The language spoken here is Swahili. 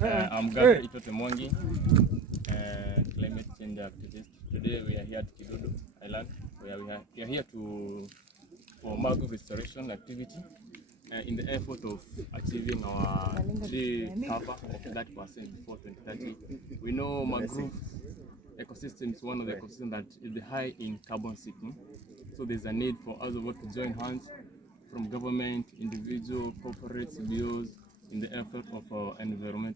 I'm Gabriel Itote Mwangi, climate change activist. Today we are here at Kidodo Island, where we are here for mangrove restoration activity in the effort of achieving our tree cover of 30% before 2030. We know mangrove ecosystem is one of the ecosystems that is high in carbon sinking. So there's a need for us all to join hands from government, individual, corporate, CBOs in the effort of environmental